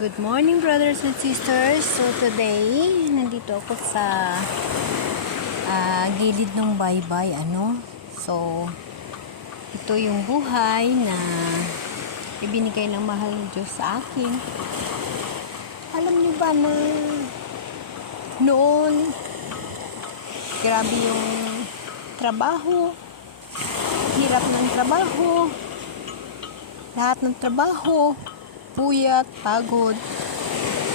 Good morning, brothers and sisters. So today, nandito ako sa gilid ng baybay, So, ito yung buhay na ibinigay ng mahal ng Diyos sa akin. Alam niyo ba na noon, grabe yung trabaho, hirap ng trabaho, lahat ng trabaho, puyat, pagod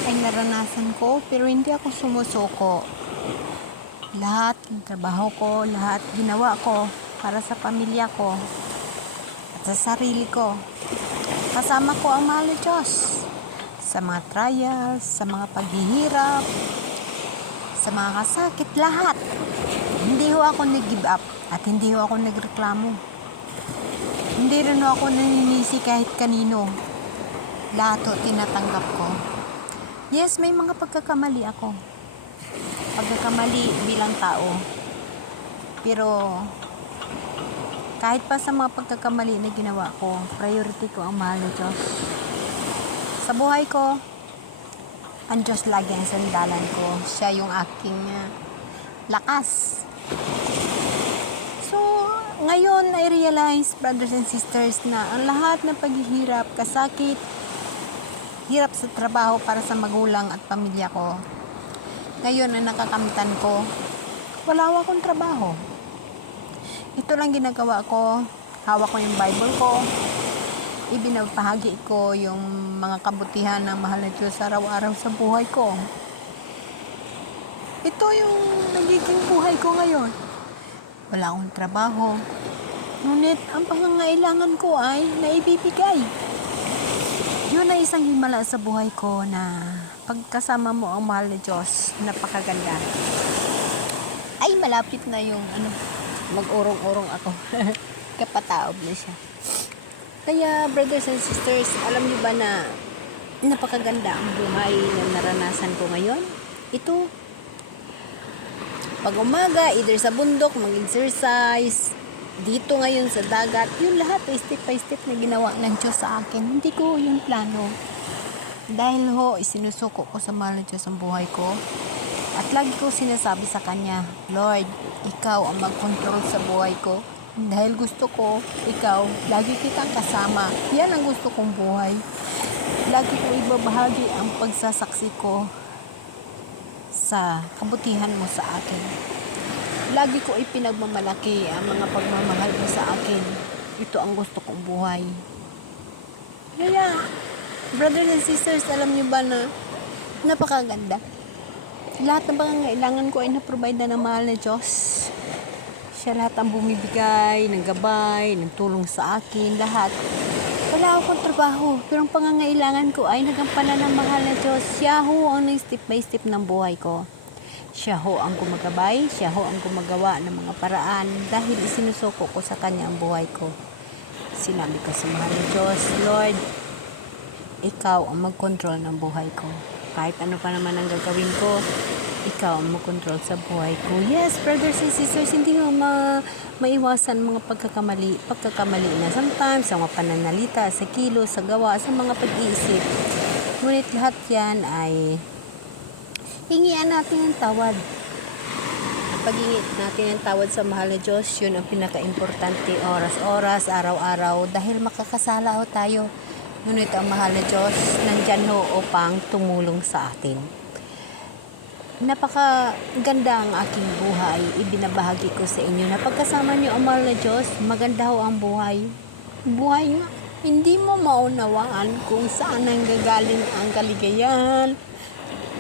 ay naranasan ko, pero hindi ako sumusuko. Lahat ng trabaho ko, lahat ginawa ko para sa pamilya ko at sa sarili ko. Kasama ko ang mahal na Diyos sa mga trials, sa mga paghihirap, sa mga kasakit, lahat. Hindi ho ako nag-give up at hindi ho ako nagreklamo. Hindi rin ho ako naninisi kahit kanino. Lahat ho tinatanggap ko. Yes, may mga pagkakamali ako. Pagkakamali bilang tao. Pero kahit pa sa mga pagkakamali na ginawa ko, priority ko ang mahal na Diyos. Sa buhay ko, ang Diyos lagi ang sandalan ko. Siya yung aking lakas. So, ngayon I realize, brothers and sisters, na ang lahat ng paghihirap, kasakit, hirap sa trabaho para sa magulang at pamilya ko, ngayon na nakakamitan ko, wala akong trabaho. Ito lang ginagawa ko, hawak ko yung Bible ko, ibinabahagi ko yung mga kabutihan ng mahal na Diyos araw-araw sa buhay ko. Ito yung nagiging buhay ko ngayon. Wala akong trabaho, ngunit ang pangangailangan ko ay naibibigay. Yun ay isang himala sa buhay ko na pagkasama mo ang mahal na Diyos, napakaganda. Ay, malapit na yung mag-urong-urong ako. Kapataob na siya. Kaya, brothers and sisters, alam niyo ba na napakaganda ang buhay na naranasan ko ngayon? Ito, pag umaga, either sa bundok, mag-exercise, dito ngayon sa dagat, yung lahat ay step by step na ginawa ng Diyos sa akin. Hindi ko yung plano. Dahil isinusuko ko sa mahal na Diyos ang buhay ko. At lagi ko sinasabi sa Kanya, Lord, Ikaw ang mag-control sa buhay ko. Dahil gusto ko, Ikaw, lagi kitang kasama. Yan ang gusto kong buhay. Lagi ko ibabahagi ang pagsasaksi ko sa kabutihan mo sa akin. Lagi ko ipinagmamalaki ang mga pagmamahal mo sa akin. Ito ang gusto kong buhay. Kaya, brothers and sisters, alam niyo ba na napakaganda? Lahat ng pangangailangan ko ay na-provide na ng mahal na Diyos. Siya lahat ang bumibigay, ng gabay, ng tulong sa akin, lahat. Wala akong trabaho, pero ang pangangailangan ko ay nagampanan ng mahal na Diyos. Siya ho ang step by step ng buhay ko. Siya ho ang gumagabay, siya ho ang gumagawa ng mga paraan dahil isinusuko ko sa Kanya ang buhay ko. Sinabi ko sa mahal na Diyos, Lord, Ikaw ang mag-control ng buhay ko. Kahit ano pa naman ang gagawin ko, Ikaw ang mag-control sa buhay ko. Yes, brothers and sisters, hindi mo maiwasan mga pagkakamali na sometimes, sa mga pananalita, sa kilos, sa gawa, sa mga pag-iisip. Ngunit lahat yan ay hingian natin ang tawad. Pag-hingi natin ang tawad sa mahal na Diyos, yun ang pinaka-importante, oras-oras, araw-araw, dahil makakasala ho tayo. Ngunit ang mahal na Diyos, nandyan ho upang tumulong sa atin. Napakaganda ang aking buhay. Ibinabahagi ko sa inyo na pagkasama niyo ang mahal na Diyos, maganda ho ang buhay. Buhay nga, hindi mo maunawaan kung saan ang gagaling ang kaligayahan,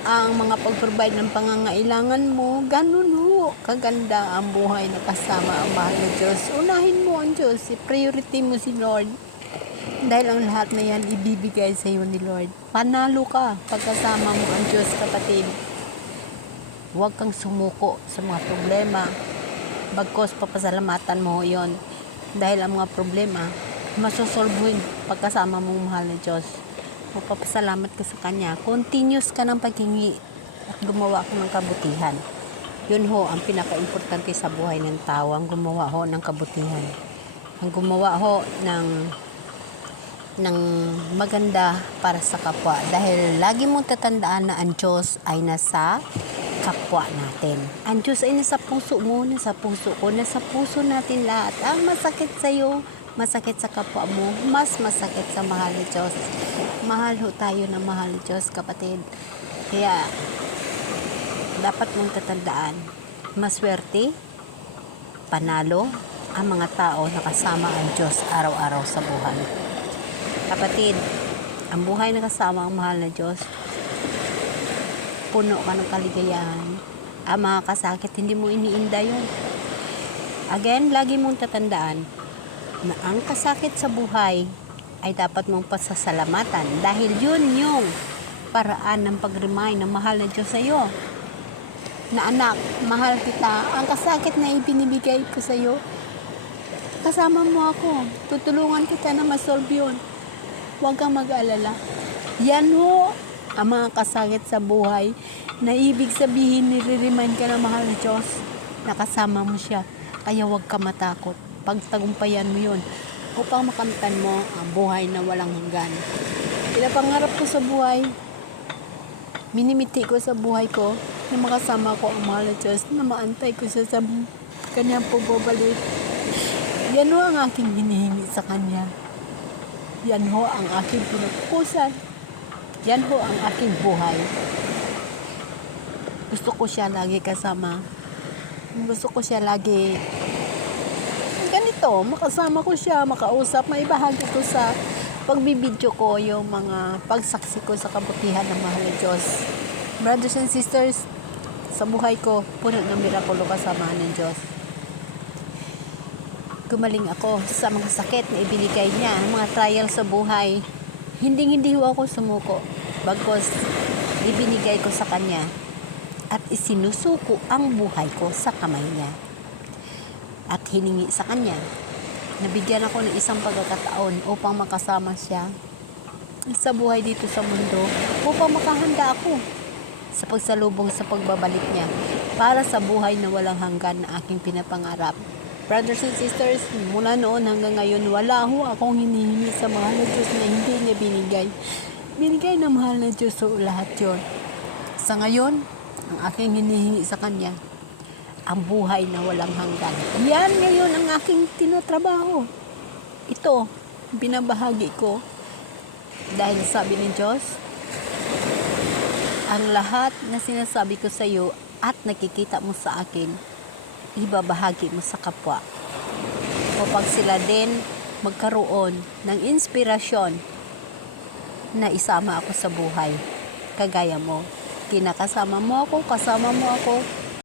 ang mga pag-provide ng pangangailangan mo. Ganun ho, kaganda ang buhay na kasama ang mahal na Diyos. Unahin mo ang Diyos, priority mo si Lord. Dahil ang lahat na yan ibibigay sa iyo ni Lord. Panalo ka pagkasama mo ang Diyos, kapatid. Huwag kang sumuko sa mga problema. Bagkos papasalamatan mo yon. Dahil ang mga problema, masosolvuhin pagkasama mo mahal na Diyos. Magpapasalamat ka sa Kanya. Continuous ka ng paghingi at gumawa ka ng kabutihan. Yun ho ang pinaka-importante sa buhay ng tao, ang gumawa ho ng kabutihan. Ang gumawa ho ng ng maganda para sa kapwa. Dahil lagi mong tatandaan na ang Diyos ay nasa kapwa natin. Ang Diyos ay nasa puso mo, nasa puso ko, nasa puso natin lahat. Ang masakit sa'yo, masakit sa kapwa mo, mas masakit sa mahal ni Diyos. Mahal ho tayo na mahal ni Diyos, kapatid. Kaya, dapat mong tatandaan, maswerte, panalo, ang mga tao na kasama ang Diyos araw-araw sa buhay. Kapatid, ang buhay na kasama ang mahal na Diyos, puno ka ng kaligayahan. Ang mga kasakit, hindi mo iniinda yun. Again, lagi mong tatandaan na ang kasakit sa buhay ay dapat mong pasasalamatan dahil yun yung paraan ng pag-remind ng mahal na Diyos sa iyo. Na anak, mahal kita. Ang kasakit na ibinibigay ko sa iyo, kasama mo ako. Tutulungan kita na masolve yun. Huwag kang mag-alala. Yan ho ang mga kasakit sa buhay na ibig sabihin nire-remind ka ng mahal na Diyos na kasama mo siya. Kaya huwag ka matakot. Pagtagumpayan mo yun upang makamtan mo ang buhay na walang hanggan. Pinapangarap ko sa buhay, minimiti ko sa buhay ko na makasama ko ang mahal na Diyos, na maantay ko siya sa kanyang pagbabalik. Yan ho ang aking hinihingi sa kanya. Yan ho ang aking pinagpupusan. Yan ho ang aking buhay. Gusto ko siya lagi kasama. Gusto ko siya lagi ganito, makasama ko siya, makausap, maibahagi ko sa pagbibidyo ko yung mga pagsaksi ko sa kabutihan ng mahal ng Diyos. Brothers and sisters, sa buhay ko, puno ng mirakulo kasama ng Diyos. Gumaling ako sa mga sakit na ibinigay niya, mga trial sa buhay. Hindi ako sumuko. Bagkus, ibinigay ko sa kanya at isinusuko ang buhay ko sa kamay niya. At hiningi sa kanya, nabigyan ako ng isang pagkakataon upang makasama siya sa buhay dito sa mundo, upang makahanda ako sa pagsalubong sa pagbabalik niya para sa buhay na walang hanggan na aking pinapangarap. Brothers and sisters, mula noon hanggang ngayon, wala ho akong hinihingi sa mahal na Diyos na hindi niya binigay. Binigay na mahal na Diyos so lahat yun. Sa ngayon, ang aking hinihingi sa Kanya, ang buhay na walang hanggan. Yan ngayon ang aking tinatrabaho. Ito, binabahagi ko. Dahil sabi ng Diyos, ang lahat na sinasabi ko sa iyo at nakikita mo sa akin, ibabahagi mo sa kapwa upang sila din magkaroon ng inspirasyon na isama ako sa buhay kagaya mo. Kinakasama mo ako, kasama mo ako